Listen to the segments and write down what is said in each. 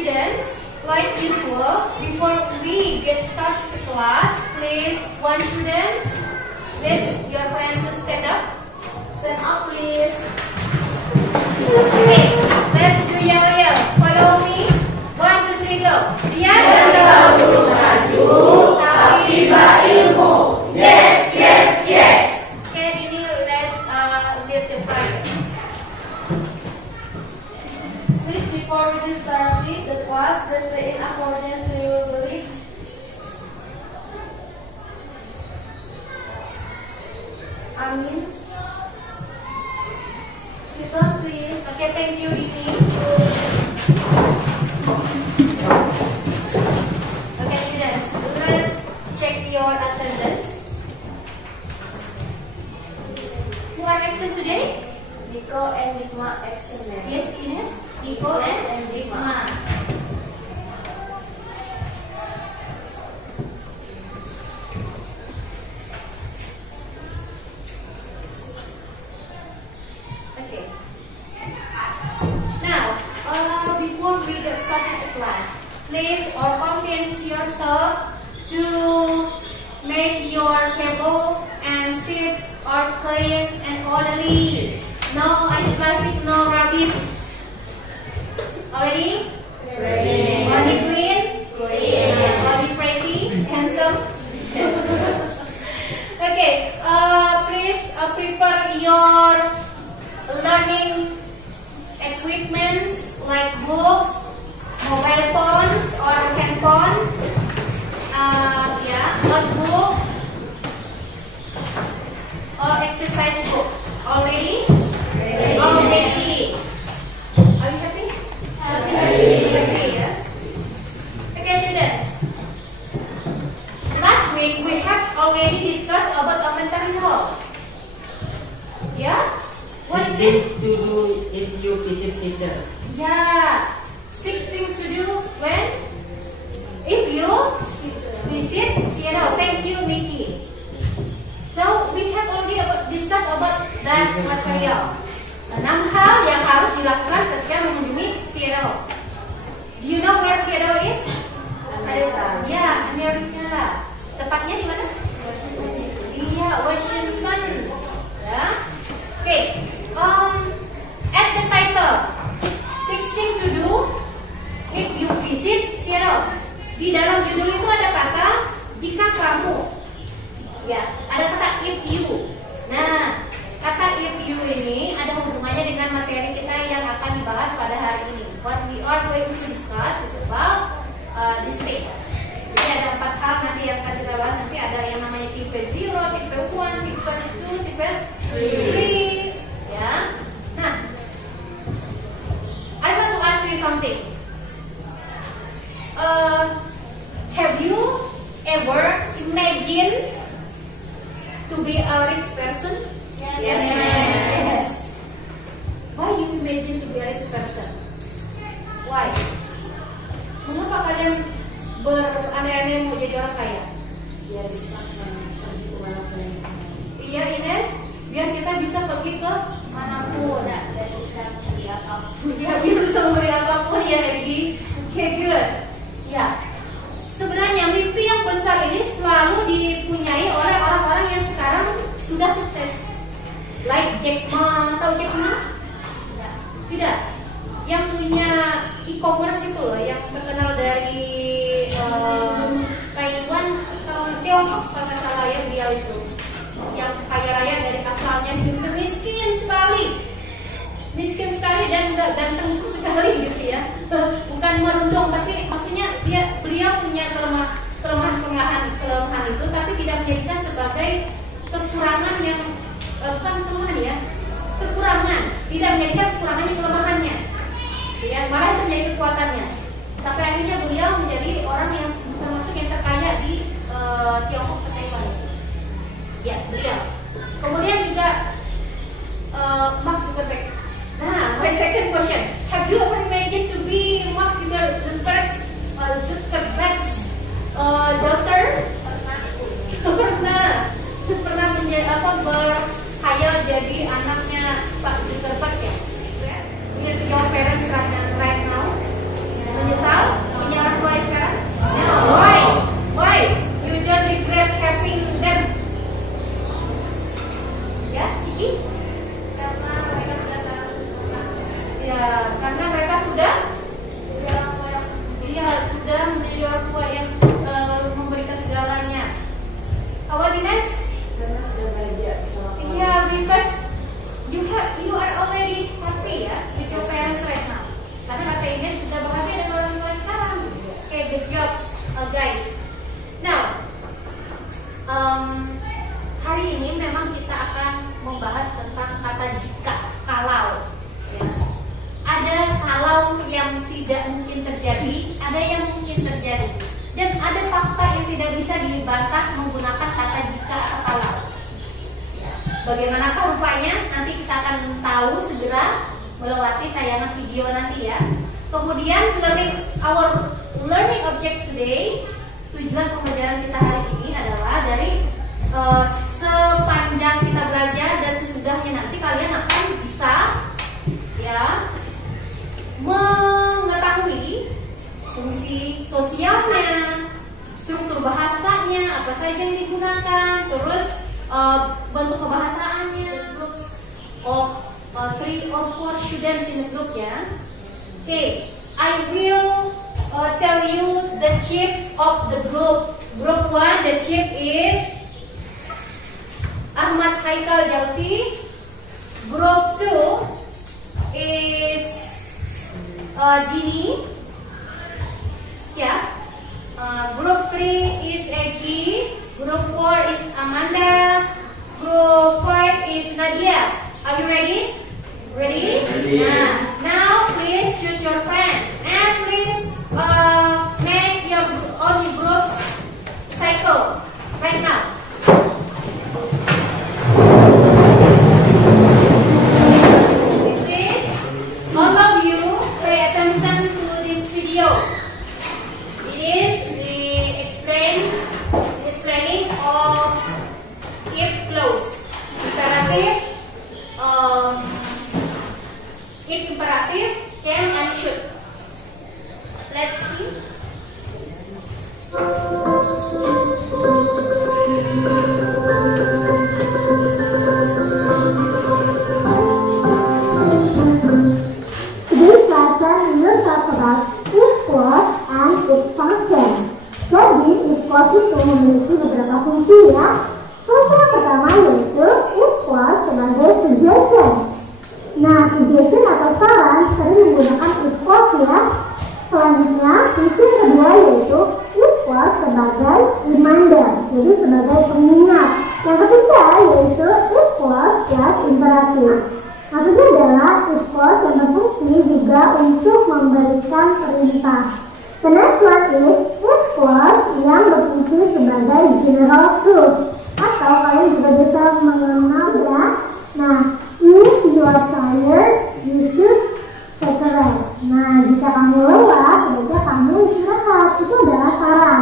students, like usual, before we get started the class, please, one student, let your friends stand up. Stand up, please. Okay, let's do yell. Follow me. 1, 2, 3, go. Tiada guru maju, tapi berilmu. Yes, yes, yes. Okay, ini let's lead the prayer. Please, before we start the class, let's pray in accordance to your beliefs. Amin. Sit down, please. Okay, thank you, Dini. Okay, students, let's check your attendance. Who are absent today? Nico and Nikma excellent. Yes, Ines. Nico and Nikma. Okay. Now, before we get started the class, please or convince yourself to make your table and seats are clean and orderly. No ice plastic, no rubbish. Already? Ready. Body clean? Clean. Body pretty? Handsome? Okay, please prepare your learning equipments like books, mobile phones or handphone, notebook or exercise book. Already? Ready. Already. Are you happy? Happy, yeah? Okay, students. Last week we have already discussed about a mental health. Yeah? What is it? Things to do if you visit center. Yeah. 6 things to do when? If you visit Seattle. Thank you, Mickey. So we have already discussed about that material. 6 hal yang harus dilakukan ketika mengunjungi Seattle. Do you know where Seattle is? Amerika. Ya, Amerika. Tepatnya di mana? Iya, Washington. Ya. Oke. At the title, 6 things to do if you visit Seattle. Di dalam judul itu ada kata jika kamu. Ya, ada kata if you. Nah, kata if you ini ada hubungannya dengan materi kita yang akan dibahas pada hari ini. What we are going to discuss is about this thing. Jadi ada 4 hal nanti yang akan kita bahas. Nanti ada yang namanya tipe 0, tipe 1, tipe 2, tipe 3. Ya. Nah, I want to ask you something. Have you ever imagined to be a rich person? Yes. Yes. Why you imagine to be a rich person? Why? Kenapa kalian berandai-andai mau jadi orang kaya? Biar bisa pergi ke manapun. Iya, Ines. Biar kita bisa pergi ke manapun. Dan bisa cari apapun. Ya, biar bisa memberi apapun ya, Egi. Okay, good. Ya. Sebenarnya mimpi yang besar ini selalu dipunyai oleh orang-orang yang sekarang sudah sukses. Like Jack Ma, tahu Jack Ma? Tidak. Yang punya e-commerce itu loh, yang terkenal dari Taiwan atau Tiongkok kalau nggak salah ya, dia itu. Yang kaya raya dari asalnya hidup miskin sekali dan nggak ganteng sekali gitu ya. Bukan merundung, tapi maksudnya beliau punya kelemahan itu, tapi tidak menjadikan sebagai kekurangan yang bukan kelemahan ya, kekurangan, tidak menjadikan kekurangannya kelemahannya, ya, malah itu menjadi kekuatannya. Sampai akhirnya beliau menjadi orang yang termasuk yang terkaya di Tiongkok ke Taiwan. Ya, beliau. Kemudian juga Mark Zuckerberg. Nah, my second question, have you ever imagined to be Mark Zuckerberg's daughter? Pernah menjadi berkhayal jadi anaknya Pak Zuckerberg ya? With your parents right now, menyesal? dibantah menggunakan kata jika atau kalau. Ya. Bagaimanakah rupanya? Nanti kita akan tahu segera melewati tayangan video nanti ya. Kemudian our learning object today, tujuan pembelajaran kita hari ini adalah dari sepanjang kita belajar dan sesudahnya nanti kalian akan bisa ya mengetahui fungsi sosialnya, struktur bahasanya, apa saja yang digunakan, terus bentuk kebahasaannya, groups of 3 or 4 students in the group ya. Okay, I will tell you the chief of the group. Group 1, the chief is Ahmad Haikal Jauti. Group 2 is Dini. Yeah. Group 3 is Egi. Group 4 is Amanda. Group 5 is Nadia. Are you ready? Ready? Ready. Now please choose your friends and please make your own groups cycle right now. Please, all of you pay attention to this video. It is the explaining of if close, imperative, can and should. Let's see. Today's lesson we will talk about if clause and its function. Jadi, if clause itu memiliki beberapa fungsi ya. Fungsi yang pertama yaitu if clause sebagai suggestion. Nah, suggestion atau saran sering menggunakan if clause ya. Selanjutnya, fungsi yang kedua yaitu if clause sebagai reminder, jadi sebagai pengingat. Yang ketiga yaitu if clause plus imperatif. Maksudnya adalah if clause yang berfungsi juga untuk memberikan perintah. The next one is if clause yang berfungsi sebagai general truth, atau kalian juga bisa mengenal ya. Nah, if you are tired, you should take a rest. Nah, jika kamu lelah, sebaiknya kamu istirahat. Itu adalah saran.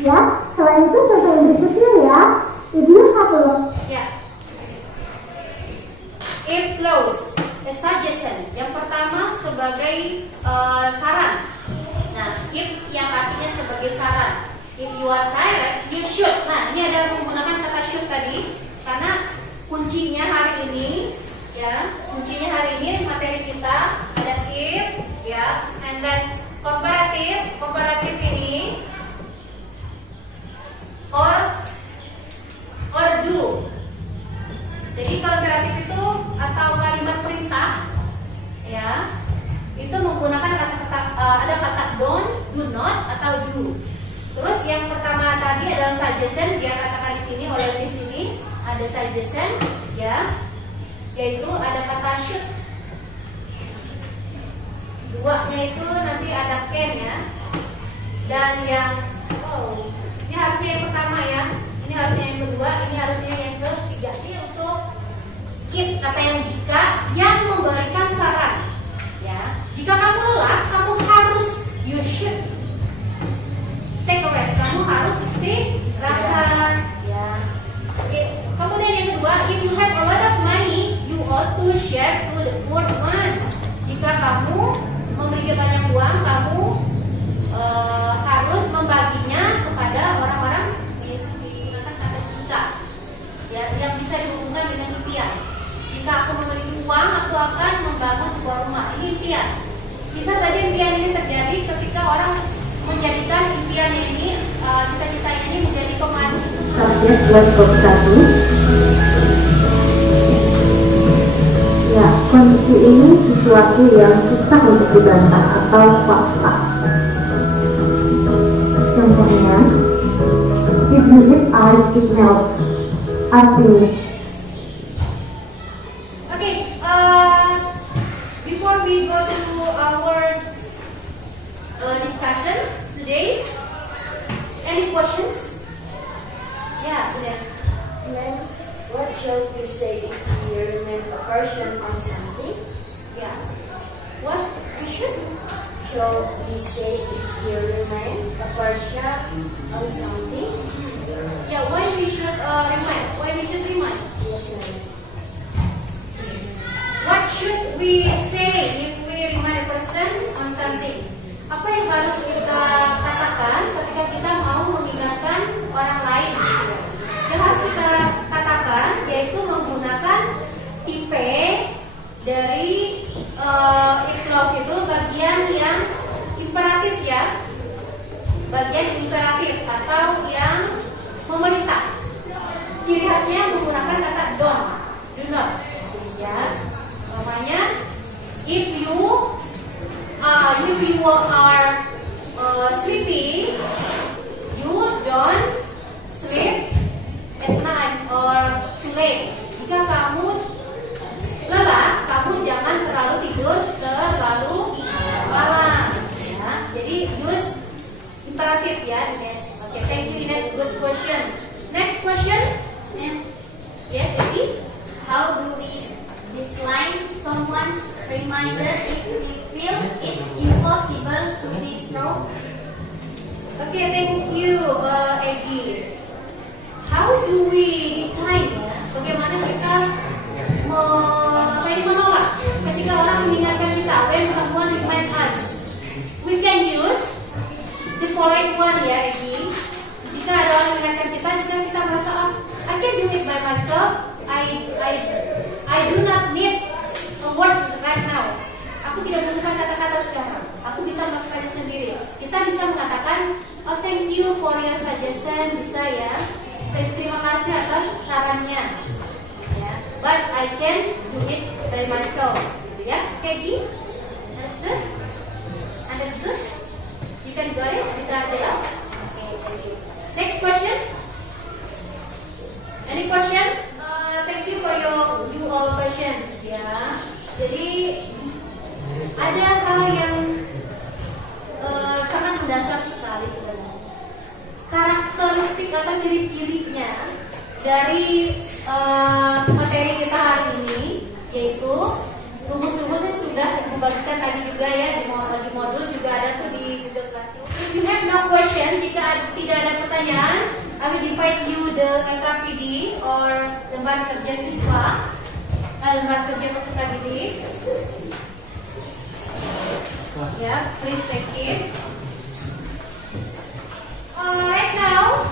Ya, selain itu contoh yang berikutnya ya. If you have a look. Ya. If clause, a suggestion. Yang pertama sebagai saran. Nah, if yang artinya sebagai saran. If you are tired, you should. Nah, ini ada menggunakan kata should tadi karena kuncinya hari ini ya, kuncinya hari ini materi kita ada if ya, and then komparatif ini or do. Jadi kalau imperatif itu atau kalimat perintah ya, itu menggunakan kata-kata ada kata don't, do not atau do. Terus yang pertama tadi adalah suggestion, dia katakan di sini oleh di sini ada suggestion ya, yaitu ada kata should. Duanya itu nanti ada can ya. Dan yang ini harusnya yang pertama ya, ini harusnya yang kedua, ini harusnya yang ketiga. Ini untuk if, kata yang jika yang memberikan saran ya. Jika kamu lelah, kamu harus, you should take a rest. Kamu harus istirahat ya. Kemudian yang kedua, if you have a lot of money, you ought to share to the poor ones. Jika kamu memiliki banyak uang, kamu harus membaginya kepada orang-orang miskin. Kata jika ya, yang bisa dihubungkan dengan impian. Jika aku memiliki uang, aku akan membangun sebuah rumah. Ini impian. Bisa saja impian ini terjadi ketika orang menjadikan impiannya ini, cita-citanya ini menjadi pemandu. Subjek buat bab 1. Ya, kondisi ini sesuatu yang susah untuk dibantah atau fakta. Contohnya, if you eat ice, it melts. Artinya, Okay, before we go to our discussion today, any questions? person on something? Yeah. What we should? So we say if you remind a person on something? Yeah. Why we should remind? Why we should remind? Yes, ma'am. What should we say if we remind a person on something? Apa yang harus kita katakan ketika kita mau mengingatkan orang lain? Yang harus kita katakan yaitu menggunakan tipe dari if clause itu bagian yang imperatif ya, bagian imperatif atau yang memerintah. Ciri khasnya menggunakan kata don't, do not, ya. Namanya if you are sleepy, you don't sleep at night or too late. Jika kamu lelah, kamu jangan terlalu tidur terlalu malam. Ya, jadi use imperatif ya, Ines. Oke, thank you Ines. Good question. Next question. Yes, Eki. How do we decline someone's reminder if we feel it's impossible to be true? Okay, thank you, Egi. How do we decline? Bagaimana kita menolak ketika orang mengingatkan kita? When someone remind us, we can use the polite one ya, Egi. Jika ada orang mengingatkan kita, jika kita merasa I can do it by myself, I do not need a word right now. Aku tidak membutuhkan kata-kata sekarang. Aku bisa melakukannya sendiri. Kita bisa mengatakan, oh thank you for your suggestion, bisa ya. Terima kasih atas sarannya. Ya. But I can do it by myself. Gitu ya, Kegi? Understood? Understood? You can go it. Bisa jelas? Okay. Next question. Any question? Thank you for you all questions. Ya. Jadi ada hal yang sangat mendasar sekali sebenarnya. Karakteristik atau ciri-cirinya dari materi kita hari ini, yaitu rumus-rumusnya sudah dibagikan tadi juga ya di modul juga ada tuh di Google Classroom. If you have no question, jika tidak ada pertanyaan, I will divide you the LKPD or lembar kerja siswa, lembar kerja peserta didik. Yeah, please take it. Right now,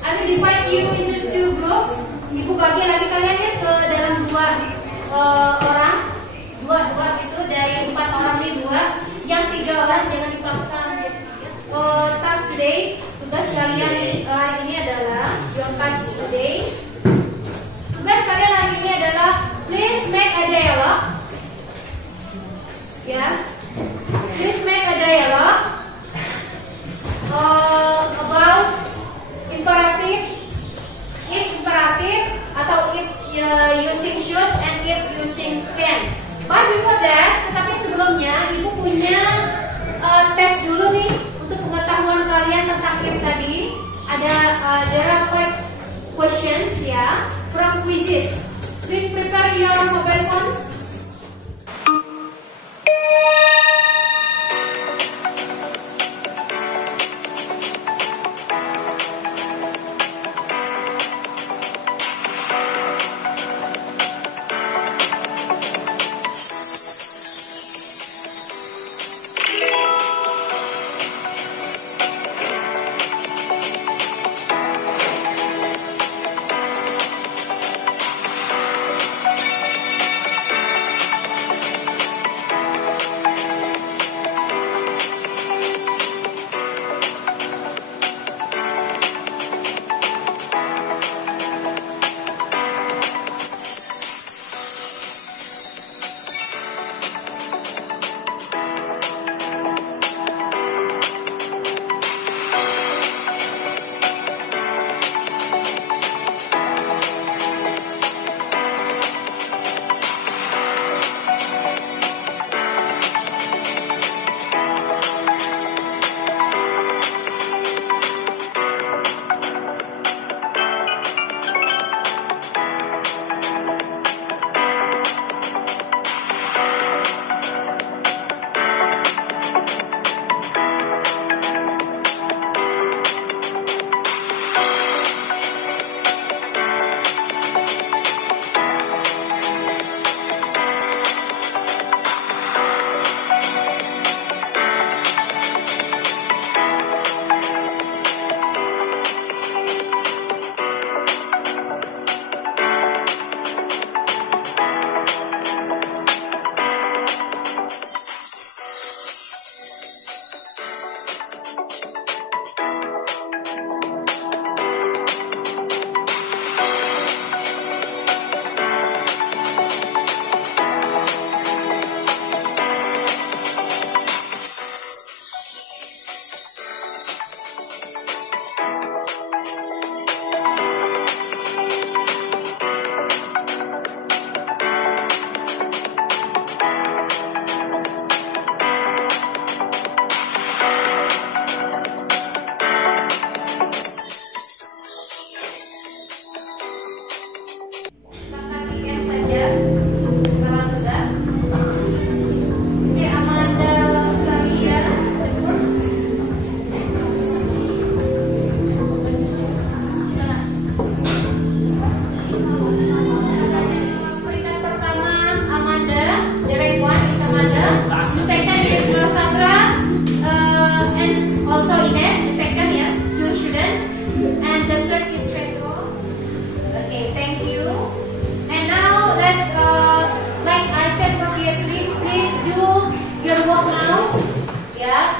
I will divide you into two groups. Ibu bagi lagi kalian ya ke dalam dua orang, dua itu dari 4 orang ini 2, yang 3 orang jangan dipaksa. Task today, tugas kalian hari ini adalah your task today. Tugas kalian hari ini adalah please make a dialogue. Ya. Please make a dialogue about imperative, if imperative atau if using should and if using can. But before that, tetapi sebelumnya ibu punya tes dulu nih untuk pengetahuan kalian tentang if tadi. Ada there are 5 questions ya from quizzes. Please prepare your mobile phones.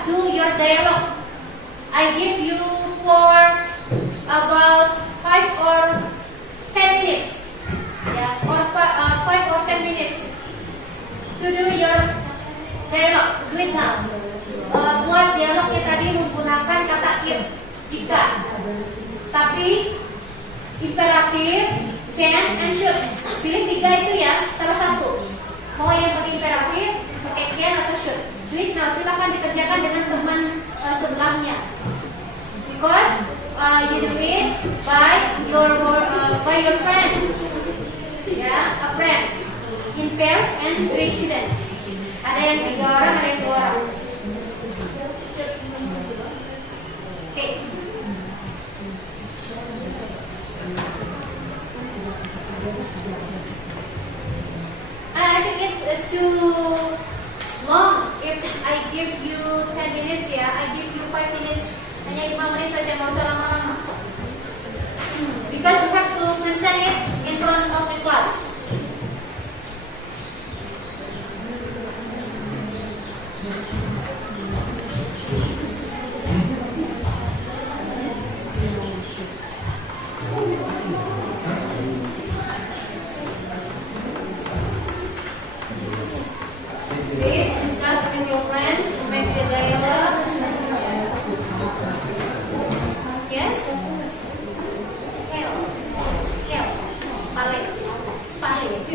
do your dialogue. I give you for about 5 or 10 minutes, yeah, or 5 or 10 minutes to do your dialogue. Do it now. Buat dialognya tadi menggunakan kata if, jika. Tapi imperatif, can, and should. Pilih 3 itu ya, salah satu. Mau yang pakai imperatif, pakai can atau should. Do it now. Silakan dikerjakan dengan teman sebelahnya. Because you do it by your friend, yeah, a friend, in pairs and 3 students. Ada yang 3 orang, ada yang 2 orang. Okay. I think it's too long. If I give you 10 minutes, yeah, I give you 5 minutes. Hanya 5 menit saja, nggak usah lama-lama. Because you have to present it in front of the class. Please discuss with your friends, make the dialogue. Yes? Help. Pale.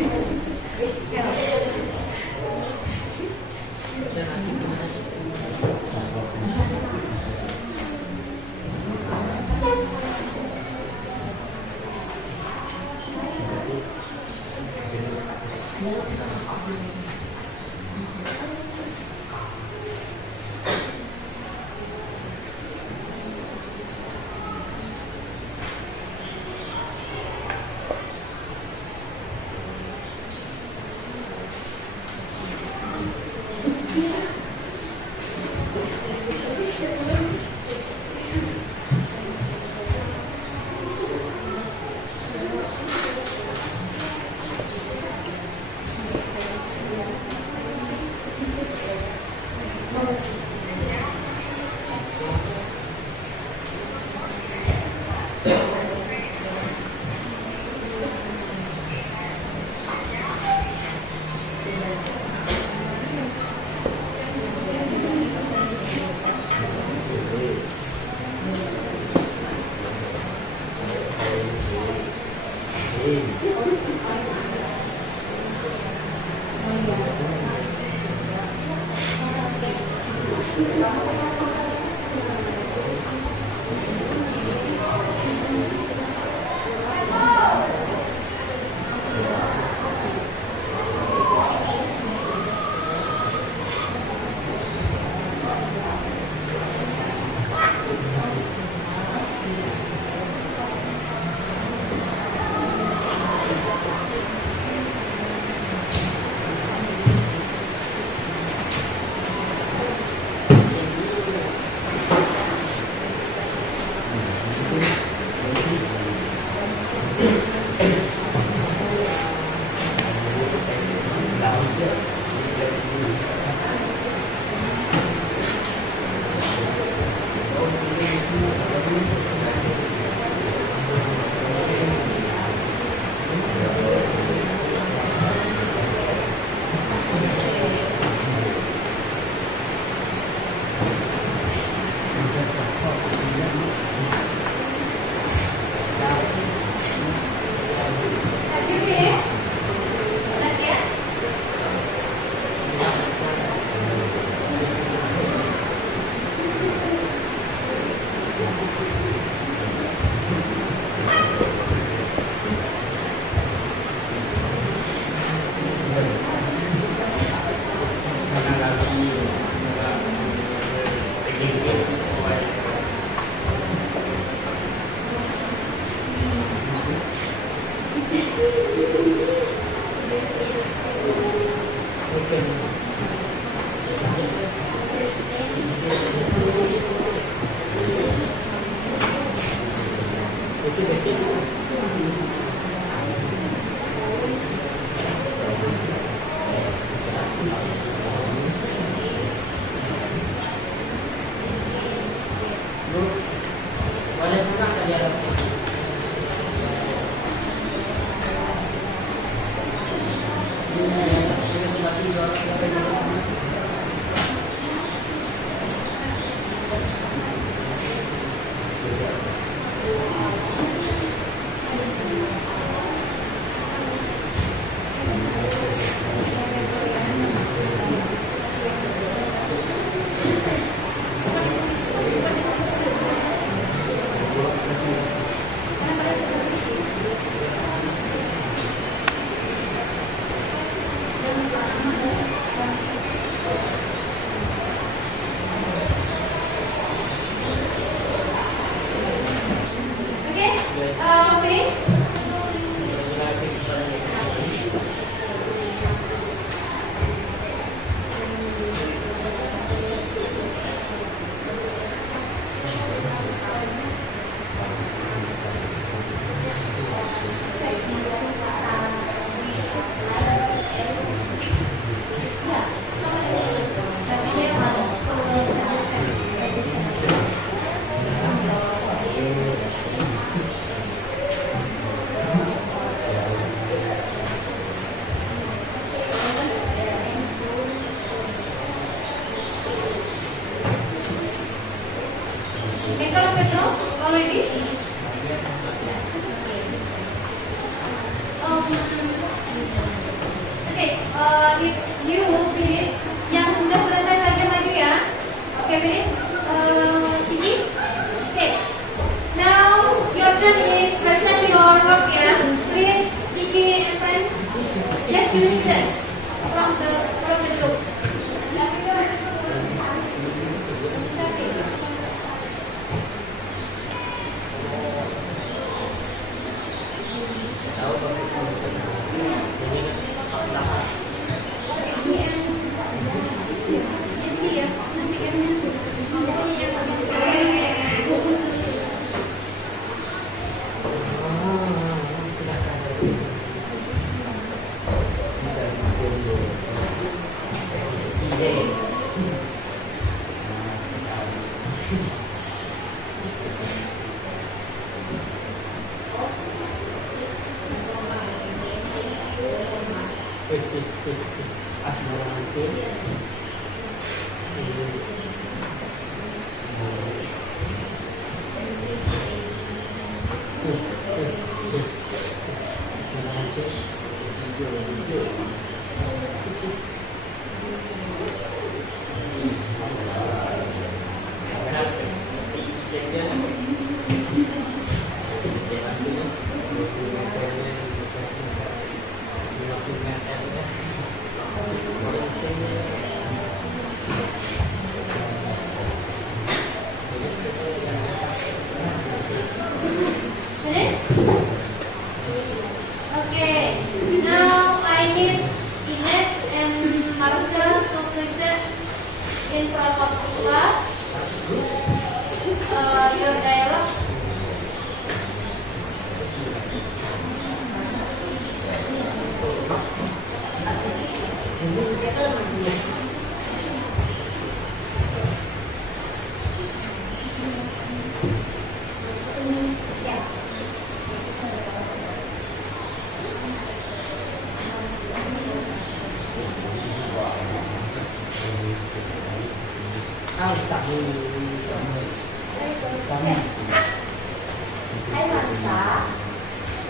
Hi Marsa,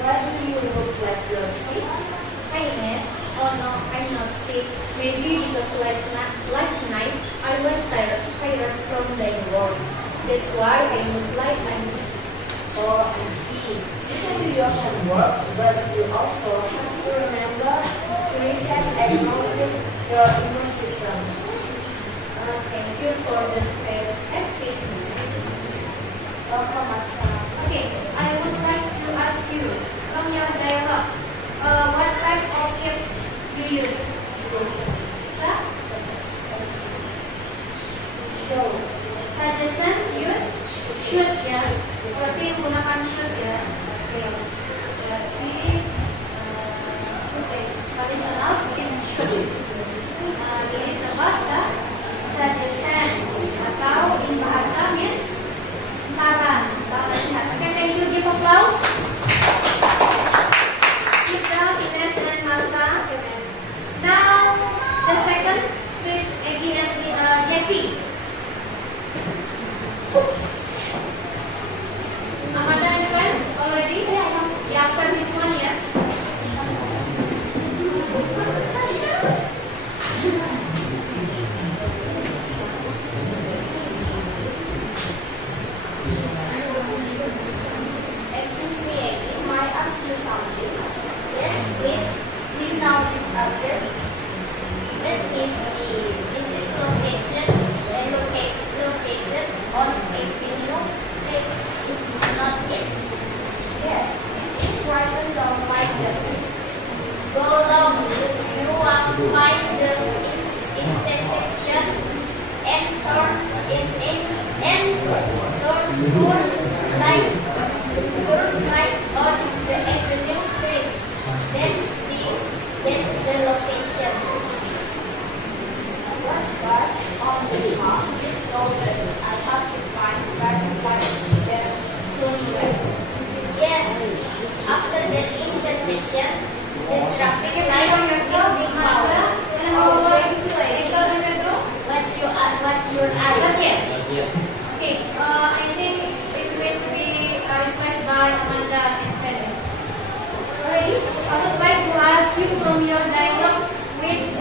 why do you look like you're sick? Hi Ned, oh no, I'm not sick. Maybe because last night I was tired from the work. That's why I look like I'm sick. Oh, I see. You can do your homework, but you also have to remember to reset and monitor your immune system. Thank you for the clarification. Welcome, Marsa. Okay, I would like to ask you from your dialogue, what type of kit you use? Show. Suggestions use should ya, seperti menggunakan should ya. Oke, berarti tradisional bikin should. Ini terbaca suggestion atau in bahasa means saran. Oke, thank you. folder. I have to find where to find their somewhere. Yes. After that interpretation, the traffic light will be out. And what's your eyes? Yes. Yeah. Okay, I think it will be requested by Amanda and Fede. Alright, I would like to ask you from your dialogue which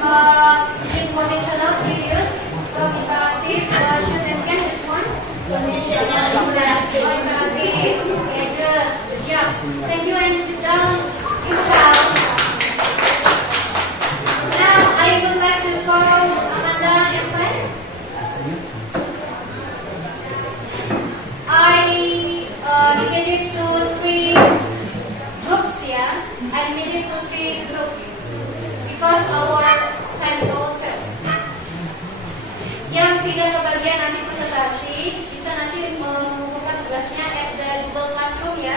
conditional series from imperative, should and can this one? Conditional imperative. Okay, good job. Thank you and sit down in the house. Now I would like to call Amanda and Fede. I divided to 3 groups, yeah. I divided to 3 groups because our time is also. Yang tidak kebagian nanti presentasi bisa nanti mengumpulkan tugasnya at the Google Classroom, ya.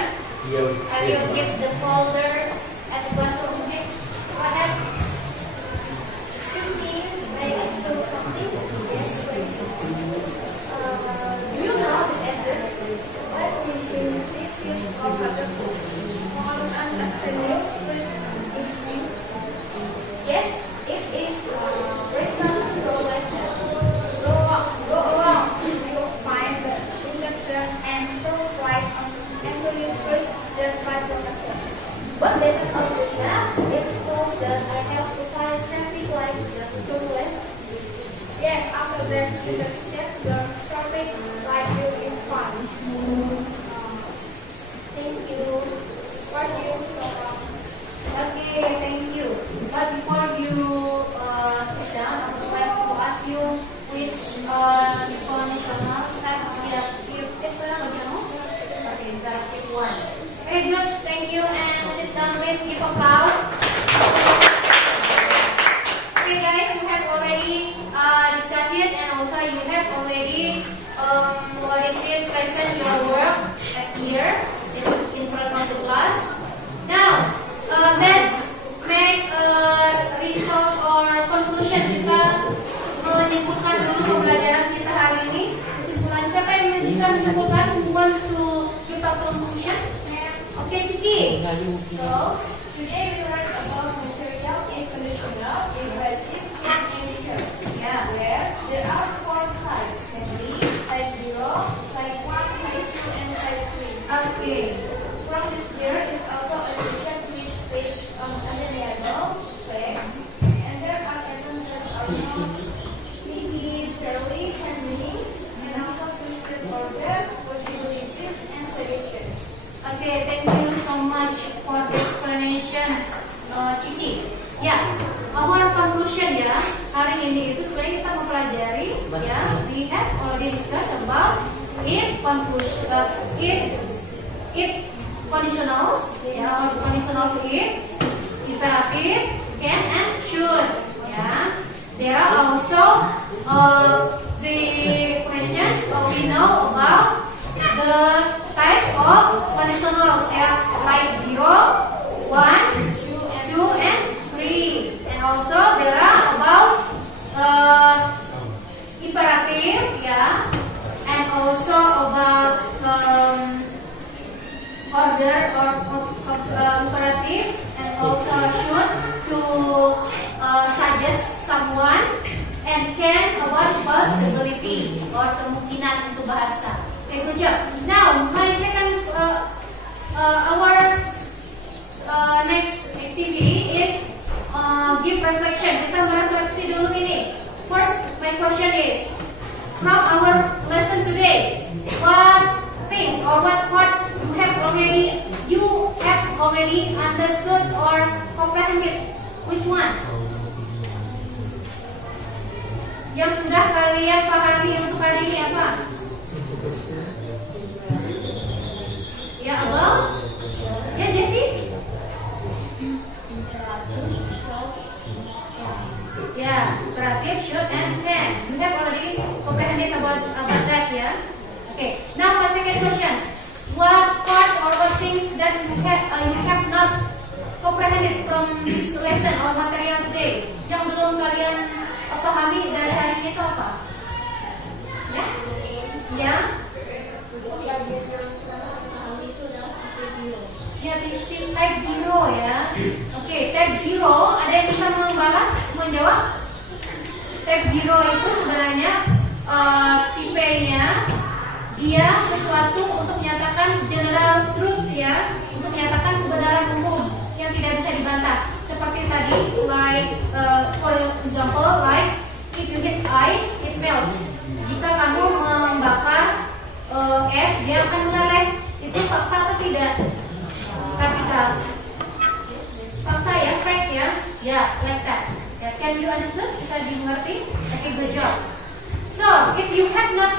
I will give the folder at the classroom. Okay, go ahead. Excuse me, may I show something? Yes, please. Do you know this address? What machine please use for other book? Once I'm afternoon, yes, it is written go around till you find the induction and so right until you switch the right protection. What lesson of this lab? It's called that I have to find traffic light just to left. Yes, after that intersection, the traffic light will be fine. Thank you. What do you so Okay, thank you. But before you sit down, I would like to ask you which conditional type of interactive Okay, interactive one. Very good, thank you. And sit down, please give applause. Okay, guys, you have already discussed it, and also you have already present your work at here in front of the class. Now, let's make a result or conclusion. Kita menyimpulkan dulu pembelajaran kita hari ini. Kesimpulan, siapa yang bisa menyimpulkan? Who wants to give a conclusion? Okay, Ciki. So, today we learned about material in conditional, imperative, and indicator. Yeah. Where there are 4 types, namely type 0, type 1, type 2, and type 3. Okay. From this there is also a division which stage undeniable, fact, and there are items that are not necessarily can mean, and also prescriptive order, possibilities, and solutions. Okay, thank you so much for the explanation, Ciki. Ya, our conclusion ya hari ini itu sebenarnya kita mempelajari ya, we have already discussed about if conditionals, ya, conditionals if, imperative, can and should. Ya, there are also the expression we know about the types of conditionals, ya, like 0, 1, 2, and 3. And also there are about imperative, ya, and also about order or imperative, and also should to suggest someone, and can about possibility or kemungkinan untuk bahasa. Okay, good job. Now, my second, our next activity is give reflection. Kita merefleksi dulu ini. First, my question is, from our lesson today, what things or what words you have already understood or comprehended? Which one? Yang sudah kalian pahami untuk hari ini apa? Ya, Abang? Ya, Jessie? Ya, imperative, should, and can. You have already comprehended about that, ya? Okay. Now, my second question. What parts or what things that you have not comprehended from this lesson or material today? Yang belum kalian pahami dari hari ini itu apa? Ya? Ya. Ya, type 0 ya. Oke, type 0, ada yang bisa membahas, menjawab? Type 0 itu sebenarnya tipenya dia sesuatu untuk menyatakan general truth ya, untuk menyatakan kebenaran umum yang tidak bisa dibantah. Seperti tadi, like for example, like if you hit ice, it melts. Jika kamu membakar es, dia akan meleleh. Itu fakta atau tidak? Kapital. Fakta ya, fact ya. Ya, like that. Ya, can you understand? Bisa dimengerti? Okay, good job. So, if you have not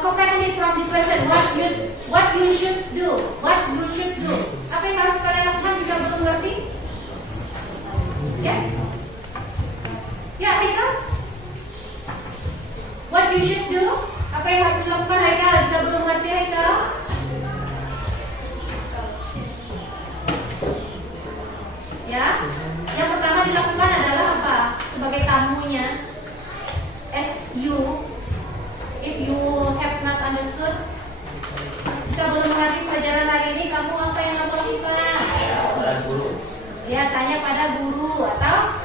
comprehended from this lesson, what you should do? What you should do? Apa yang harus kalian lakukan jika belum mengerti? Ya? Ya, Haikal? What you should do? Apa yang harus dilakukan Haikal jika belum mengerti Haikal? Ya, yang pertama dilakukan adalah apa? Sebagai tamunya, as you, if you have not understood, jika belum mengerti pelajaran hari ini, kamu apa yang kamu lakukan? Guru. Ya, tanya pada guru atau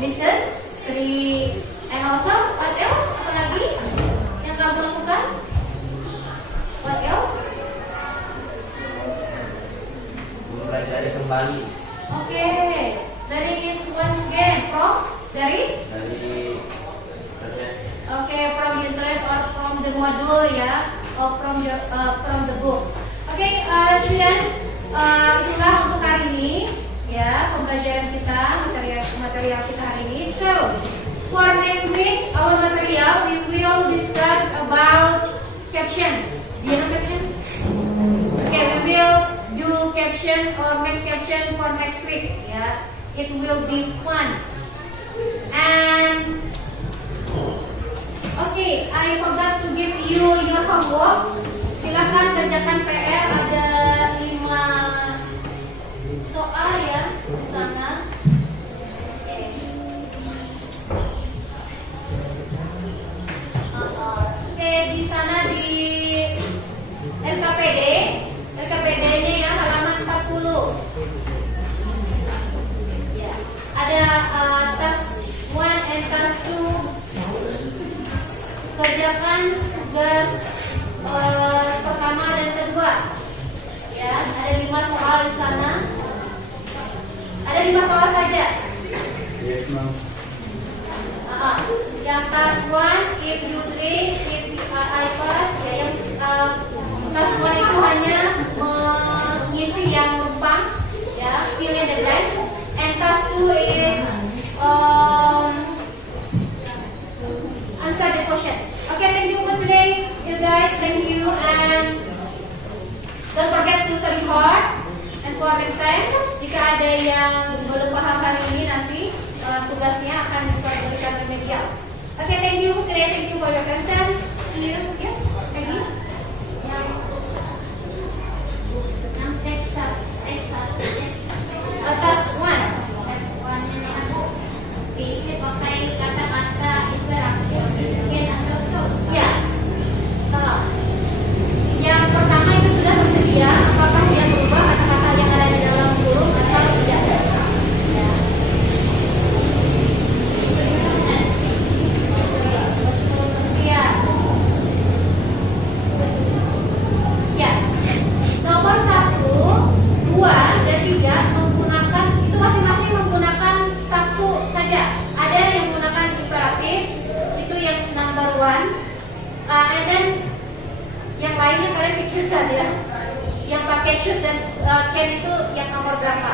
Mrs. Sri. And also, what else? Apa lagi yang kamu lakukan? What else? Mempelajari kembali. Oke, dari it once again, dari oke, from the internet or from the module ya, or from the book. Oke, students, itulah untuk hari ini ya pembelajaran kita, material kita hari ini. So, for next week our material we will discuss about caption. Do you know caption? Okay, we will do caption or make caption for next week. Yeah, it will be fun. And okay, I forgot to give you your homework. Silakan kerjakan PR, ada 5 soal ya di sana. Oke, di sana di LKPD-nya ya halaman 40. Ya, ada task 1 and task 2. Kerjakan tugas pertama dan kedua. Ya, ada 5 soal di sana. Ada 5 soal saja. Yes, ma'am. Yang task 1, if you read, if I pass, ya yang task 1 itu hanya mengisi yang numpang, ya, fill in the blanks. And task 2 is answer the question. Okay, thank you for today, you guys. Thank you, and don't forget to study hard. And for next time, jika ada yang belum paham hari ini, nanti tugasnya akan diberikan remedial. Okay, thank you for today. Thank you for your attention. See you. Yeah, thank you. Task 1. Bisa pakai kata-kata interaktif, bikin atau show. Ya. Yang pertama itu sudah tersedia. Apakah dia berubah kata-kata yang ada di dalam huruf atau tidak? Ya. Ya. Ya. Nomor 1, 2, dan 3 menggunakan itu masing-masing menggunakan satu saja. Ada yang menggunakan imperatif, itu yang number 1. And then yang lainnya kalian pikirkan ya. Yang pakai should dan can itu yang nomor berapa?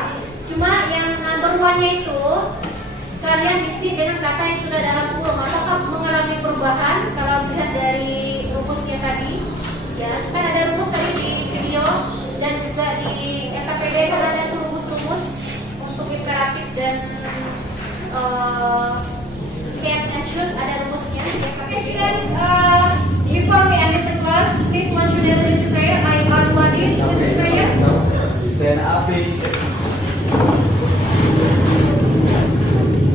Cuma yang number 1-nya itu kalian isi dengan kata yang sudah dalam kurung. Apakah mengalami perubahan kalau dilihat dari rumusnya tadi? Ya, kan ada rumus tadi di video dan juga di LKPD kan ada tuh rumus-rumus untuk imperatif dan can and should, ada rumusnya di LKPD. Before we end the class, please one should lead this prayer. I ask Wadid to this prayer. Stand up, please.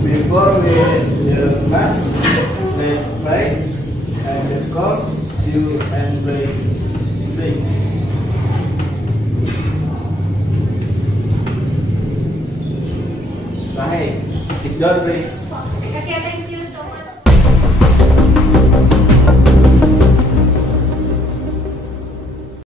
Before we use mass, let's pray and let's go. you and play, please. Sahih, sit down please. Kaki atas